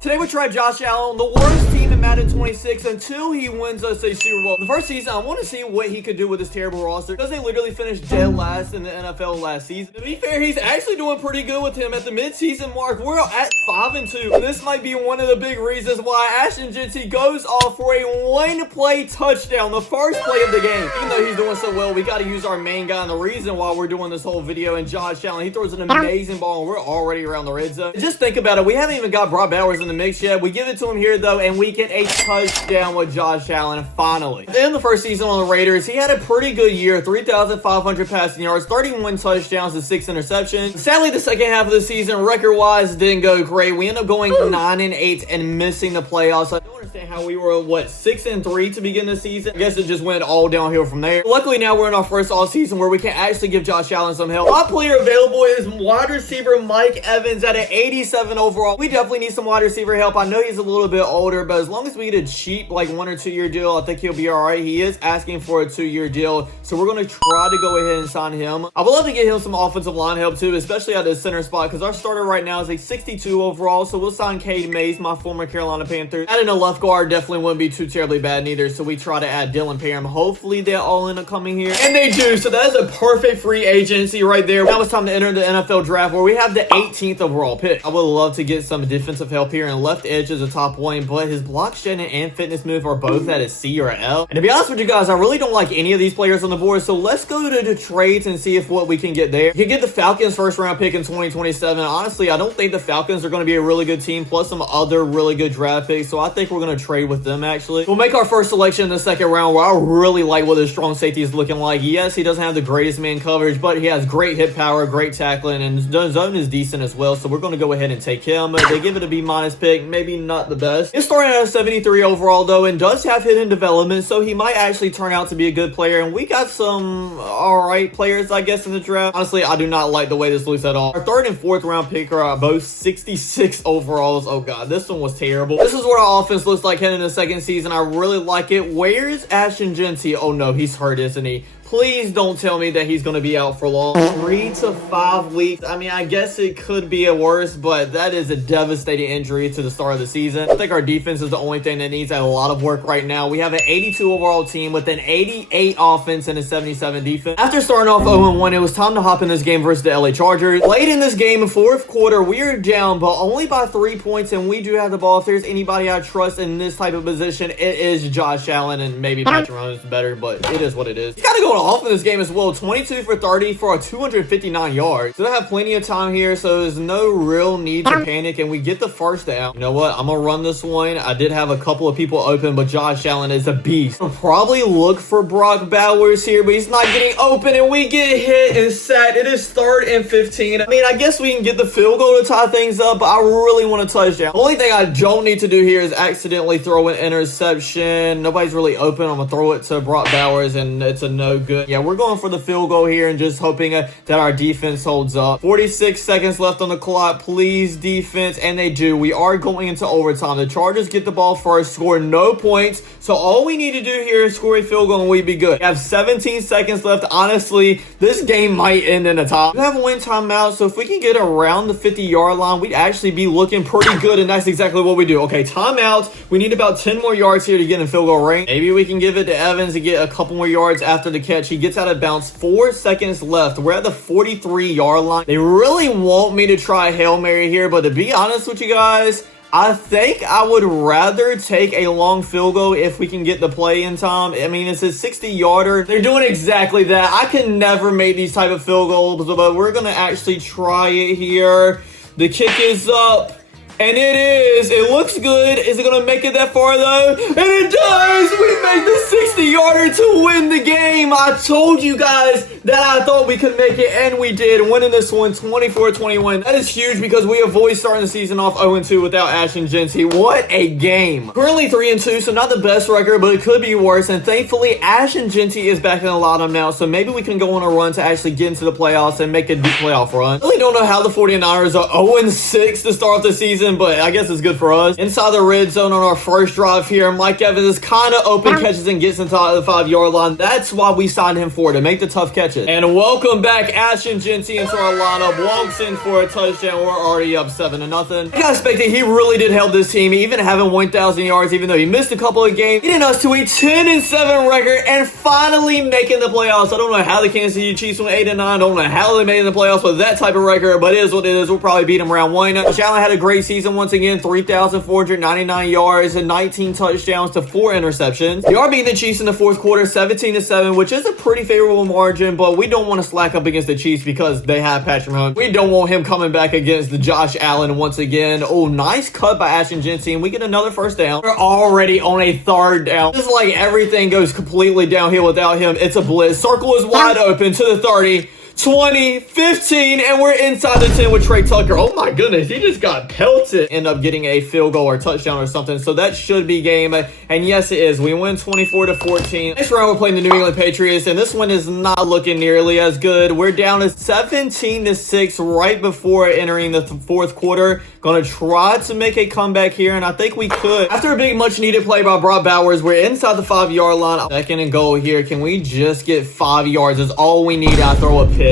Today we tried Josh Allen, the worst team in Madden 26 until he wins us a Super Bowl. The first season, I want to see what he could do with this terrible roster because they literally finished dead last in the NFL last season. To be fair, he's actually doing pretty good with him. At the mid-season mark, we're at 5-2. And this might be one of the big reasons why Ashton Jeanty goes off for a one-play touchdown, the first play of the game. Even though he's doing so well, we got to use our main guy. And the reason why we're doing this whole video, and Josh Allen, he throws an amazing ball, and we're already around the red zone. Just think about it. We haven't even got Brock Bowers in the mix yet. We give it to him here though, and we get a touchdown with Josh Allen finally. In the first season on the Raiders, he had a pretty good year, 3,500 passing yards, 31 touchdowns and 6 interceptions. Sadly, the second half of the season, record-wise, didn't go great. We ended up going 9-8 and missing the playoffs. I don't understand how we were, 6-3 to begin the season. I guess it just went all downhill from there. Luckily, now we're in our first all-season where we can actually give Josh Allen some help. Top player available is wide receiver Mike Evans at an 87 overall. We definitely need some wide receiver help. I know he's a little bit older, but as long as we get a cheap 1 or 2 year deal, I think he'll be all right. He is asking for a 2-year deal, so we're going to try to go ahead and sign him. I would love to get him some offensive line help too, especially at the center spot, because our starter right now is a 62 overall, so we'll sign Cade Mays, my former Carolina Panther. Adding a left guard definitely wouldn't be too terribly bad neither, so we try to add Dylan Parham. Hopefully they all end up coming here, and they do, so that is a perfect free agency right there. Now it's time to enter the NFL draft where we have the 18th overall pick. I would love to get some defensive help here, and left edge is a top one, but his block shedding and fitness move are both at a C or an L. And to be honest with you guys, I really don't like any of these players on the board, so let's go to the trades and see if what we can get there. You can get the Falcons first round pick in 2027. Honestly, I don't think the Falcons are going to be a really good team, plus some other really good draft picks, so I think we're going to trade with them actually. We'll make our first selection in the second round where I really like what his strong safety is looking like. Yes, he doesn't have the greatest man coverage, but he has great hit power, great tackling, and the zone is decent as well, so we're going to go ahead and take him. They give it a B- pick, maybe not the best. He's starting at a 73 overall though, and does have hidden development, so he might actually turn out to be a good player, and we got some alright players I guess in the draft. Honestly, I do not like the way this looks at all. Our third and fourth round pick are both 66 overalls. Oh god, this one was terrible. This is what our offense looks like heading into the second season. I really like it. Where's Ashton Jeanty? Oh no, he's hurt, isn't he? Please don't tell me that he's going to be out for long. 3 to 5 weeks. I mean, I guess it could be a worse, but that is a devastating injury to the start of the season. I think our defense is the only thing that needs a lot of work right now. We have an 82 overall team with an 88 offense and a 77 defense. After starting off 0-1, it was time to hop in this game versus the LA Chargers. Late in this game, fourth quarter, we are down, but only by 3 points, and we do have the ball. If there's anybody I trust in this type of position, it is Josh Allen, and maybe Patrick Mahomes is better, but it is what it is. He's got to go off in this game as well. 22 for 30 for a 259 yards. So I have plenty of time here, so there's no real need to panic, and we get the first down. You know what? I'm gonna run this one. I did have a couple of people open, but Josh Allen is a beast. I'll probably look for Brock Bowers here, but he's not getting open, and we get hit and sacked. It is 3rd and 15. I mean, I guess we can get the field goal to tie things up, but I really want a touchdown. The only thing I don't need to do here is accidentally throw an interception. Nobody's really open. I'm gonna throw it to Brock Bowers, and it's a no good. Yeah, we're going for the field goal here and just hoping that our defense holds up. 46 seconds left on the clock. Please, defense. And they do. We are going into overtime. The Chargers get the ball first, score no points. So all we need to do here is score a field goal and we'd be good. We have 17 seconds left. Honestly, this game might end in a tie. We have a win timeout, so if we can get around the 50-yard line, we'd actually be looking pretty good, and that's exactly what we do. Okay, timeout. We need about 10 more yards here to get in field goal range. Maybe we can give it to Evans to get a couple more yards after the catch. He gets out of bounds. 4 seconds left. We're at the 43-yard line. They really want me to try Hail Mary here, but to be honest with you guys, I think I would rather take a long field goal if we can get the play in time. I mean, it's a 60-yarder. They're doing exactly that. I can never make these type of field goals, but we're going to actually try it here. The kick is up. And it is. It looks good. Is it going to make it that far, though? And it does! We make the 60-yarder to win the game. I told you guys that I thought we could make it, and we did. Winning this one 24-21. That is huge because we avoid starting the season off 0-2 without Ashton Jeanty. What a game. Currently 3-2, so not the best record, but it could be worse. And thankfully, Ashton Jeanty is back in the lineup now, so maybe we can go on a run to actually get into the playoffs and make a deep playoff run. I really don't know how the 49ers are 0-6 to start the season, but I guess it's good for us. Inside the red zone on our first drive here, Mike Evans is kind of open, catches and gets inside the 5-yard line. That's why we signed him for, to make the tough catches. interceptions. And welcome back, Ashton Genty into our lineup. Walks in for a touchdown. We're already up 7-0. I expected he really did help this team, even having 1,000 yards, even though he missed a couple of games, getting us to a 10-7 record and finally making the playoffs. I don't know how the Kansas City Chiefs went 8-9. I don't know how they made it in the playoffs with that type of record, but it is what it is. We'll probably beat them round one. Josh Allen had a great season once again, 3,499 yards and 19 touchdowns to 4 interceptions. They are beating the Chiefs in the fourth quarter, 17-7, which is a pretty favorable margin, but we don't want to slack up against the Chiefs because they have Patrick Mahomes. We don't want him coming back against the Josh Allen once again. Oh, nice cut by Ashton Genty, and we get another first down. We're already on a third down. Just like everything goes completely downhill without him. It's a blitz. Circle is wide open to the 30. 20, 15, and we're inside the 10 with Trey Tucker. Oh my goodness, he just got pelted. End up getting a field goal or touchdown or something, so that should be game. And yes, it is. We win 24-14. Next round, we're playing the New England Patriots, and this one is not looking nearly as good. We're down to 17-6 right before entering the fourth quarter. Gonna try to make a comeback here, and I think we could. After a big, much-needed play by Brock Bowers, we're inside the 5-yard line. Second and goal here. Can we just get 5 yards? Is all we need. I throw a pick.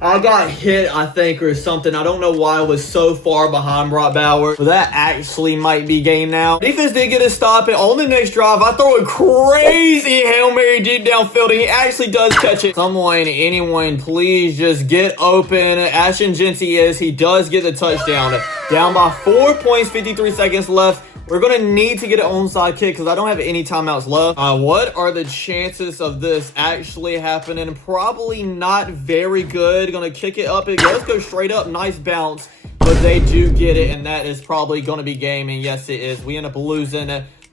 I got hit, I think, or something. I don't know why I was so far behind Brock Bowers. But that actually might be game now. Defense did get a stop, and on the next drive, I throw a crazy Hail Mary deep downfield, and he actually does catch it. Someone, anyone, please just get open. Ashton Genty he does get the touchdown. Down by 4 points, 53 seconds left. We're going to need to get an onside kick because I don't have any timeouts left. What are the chances of this actually happening? Probably not very good. Going to kick it up. It does go straight up. Nice bounce. But they do get it, and that is probably going to be game. And yes, it is. We end up losing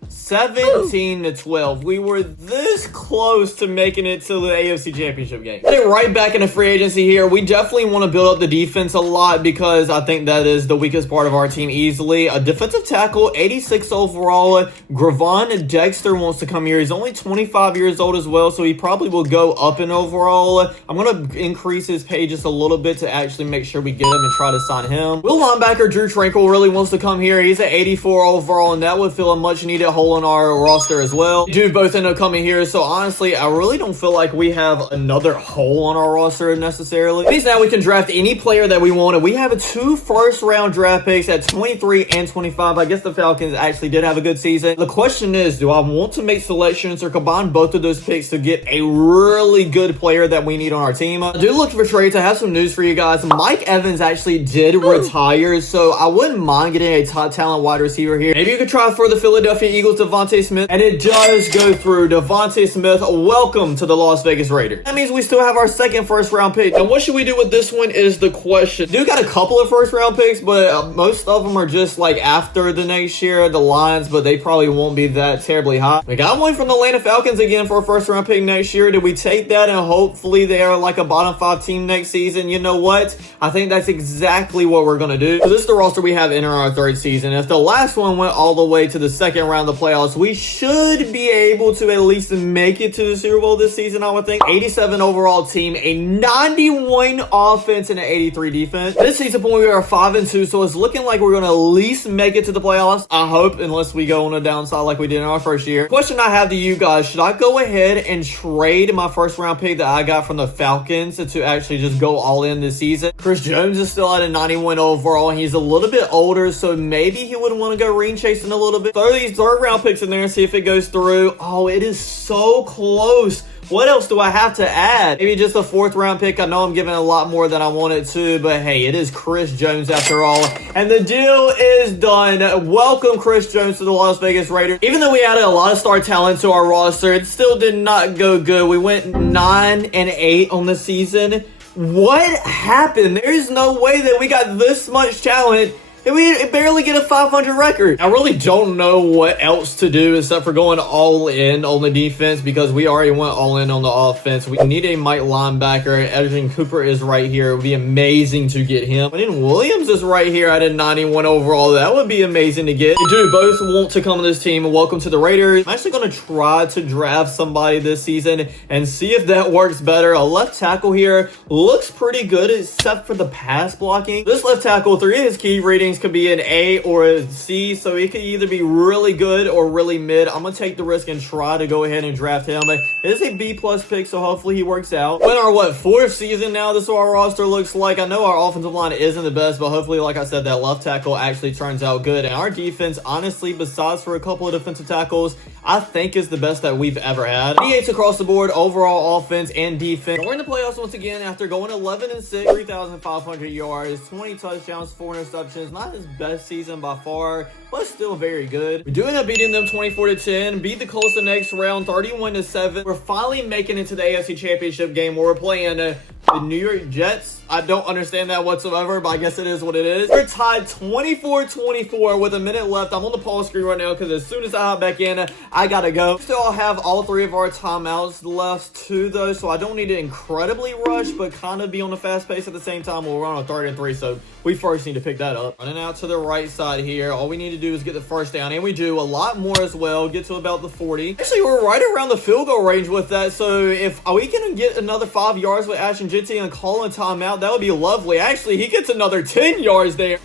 17-12. We were this close to making it to the AFC Championship game. Getting right back into free agency here. We definitely want to build up the defense a lot because I think that is the weakest part of our team easily. A defensive tackle, 86 overall. Gravon Dexter wants to come here. He's only 25 years old as well, so he probably will go up in overall. I'm going to increase his pay just a little bit to actually make sure we get him and try to sign him. Will linebacker Drew Tranquil really wants to come here. He's at 84 overall, and that would fill a much needed hole in our roster as well. Dude, both end up coming here, so honestly, I really don't feel like we have another hole on our roster necessarily. At least now we can draft any player that we want, and we have 2 first-round draft picks at 23 and 25. I guess the Falcons actually did have a good season. The question is, do I want to make selections or combine both of those picks to get a really good player that we need on our team? I do look for trades. I have some news for you guys. Mike Evans actually did retire, so I wouldn't mind getting a top talent wide receiver here. Maybe you could try for the Philadelphia Eagles Devontae Smith, and it does go through. Devontae Smith, welcome to the Las Vegas Raiders. That means we still have our second first-round pick. And what should we do with this one is the question. We do got a couple of first-round picks, but most of them are just like after the next year, the Lions, but they probably won't be that terribly high. We got one from the Atlanta Falcons again for a first-round pick next year. Did we take that and hopefully they are like a bottom 5 team next season? You know what? I think that's exactly what we're going to do. So this is the roster we have entering our 3rd season. If the last one went all the way to the second round of the playoffs, we should be able to at least make it to the Super Bowl this season, I would think. 87 overall team, a 91 offense, and an 83 defense. This season point, we are 5-2, so it's looking like we're going to at least make it to the playoffs. I hope, unless we go on a downside like we did in our first year. Question I have to you guys, should I go ahead and trade my first-round pick that I got from the Falcons to actually just go all in this season? Chris Jones is still at a 91 overall, and he's a little bit older, so maybe he would want to go ring chasing a little bit. Throw these third-round picks in there and see if it goes through. Oh, it is so close. What else do I have to add? Maybe just a 4th-round pick. I know I'm giving a lot more than I wanted to, but hey, it is Chris Jones after all. And the deal is done. Welcome Chris Jones to the Las Vegas Raiders. Even though we added a lot of star talent to our roster, it still did not go good. We went 9-8 on the season. What happened? There's no way that we got this much talent and we barely get a 500 record. I really don't know what else to do except for going all in on the defense because we already went all in on the offense. We need a Mike linebacker. Edgerton Cooper is right here. It would be amazing to get him. And then Williams is right here at a 91 overall. That would be amazing to get. We do both want to come to this team. Welcome to the Raiders. I'm actually going to try to draft somebody this season and see if that works better. A left tackle here looks pretty good except for the pass blocking. This left tackle, 3 of his key ratings ratings could be an A or a C, so it could either be really good or really mid. I'm going to take the risk and try to go ahead and draft him. But it is a B+ pick, so hopefully he works out. We're in our, what, 4th season now? This is what our roster looks like. I know our offensive line isn't the best, but hopefully, like I said, that left tackle actually turns out good. And our defense, honestly, besides for a couple of defensive tackles, I think is the best that we've ever had. 88s across the board, overall offense and defense. We're in the playoffs once again after going 11-6, 3,500 yards, 20 touchdowns, 4 interceptions. Not his best season by far, but still very good. We do end up beating them 24-10, beat the Colts the next round 31-7. We're finally making it to the AFC Championship game where we're playing the New York Jets. I don't understand that whatsoever, but I guess it is what it is. We're tied 24-24 with a minute left. I'm on the pause screen right now because as soon as I hop back in, I gotta go. Still have all 3 of our timeouts left too, though, so I don't need to incredibly rush, but kind of be on the fast pace at the same time. We're on a 3rd and 3, so we first need to pick that up. Running out to the right side here. All we need to do is get the first down, and we do a lot more as well. Get to about the 40. Actually, we're right around the field goal range with that, so if we can get another 5 yards with Ashton Jitty and call a timeout, that would be lovely. Actually, he gets another 10 yards there.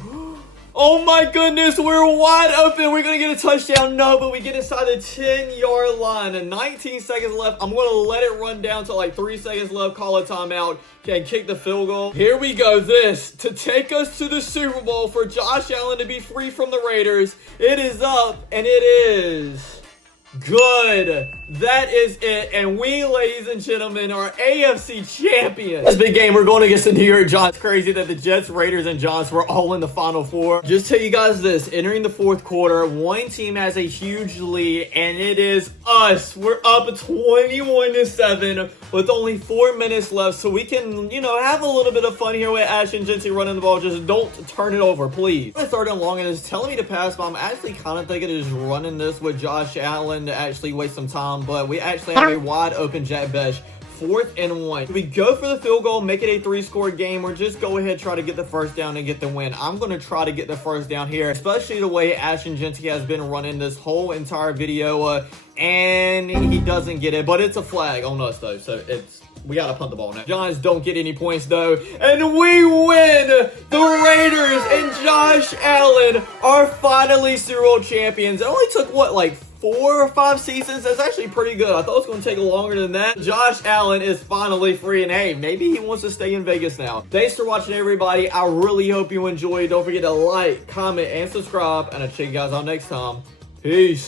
Oh my goodness, we're wide open. We're going to get a touchdown. No, but we get inside the 10-yard line and 19 seconds left. I'm going to let it run down to like 3 seconds left, call a timeout, and kick the field goal. Here we go. This to take us to the Super Bowl for Josh Allen to be free from the Raiders. It is up, and it is good. That is it. And we, ladies and gentlemen, are AFC champions. This big game, we're going against the New York Giants. Crazy that the Jets, Raiders, and Giants were all in the Final Four. Just tell you guys this. Entering the 4th quarter, one team has a huge lead, and it is us. We're up 21-7 with only 4 minutes left, so we can, you know, have a little bit of fun here with Ashton Jitty running the ball. Just don't turn it over, please. The 3rd and long, and it's telling me to pass, but I'm actually kind of thinking of just running this with Josh Allen to actually waste some time, but we actually have a wide open Jet Besh. 4th and 1. We go for the field goal, make it a 3-score game, or just go ahead, try to get the first down and get the win. I'm going to try to get the first down here, especially the way Ashton Jitty has been running this whole entire video, and he doesn't get it, but it's a flag on us though, so we gotta punt the ball now. Giants don't get any points though, and we win! The Raiders and Josh Allen are finally Super Bowl champions. It only took, what, like 4 or 5 seasons? That's actually pretty good. I thought it was going to take longer than that. Josh Allen is finally free, and hey, maybe he wants to stay in Vegas now. Thanks for watching, everybody. I really hope you enjoyed. Don't forget to like, comment, and subscribe, and I'll check you guys out next time. Peace.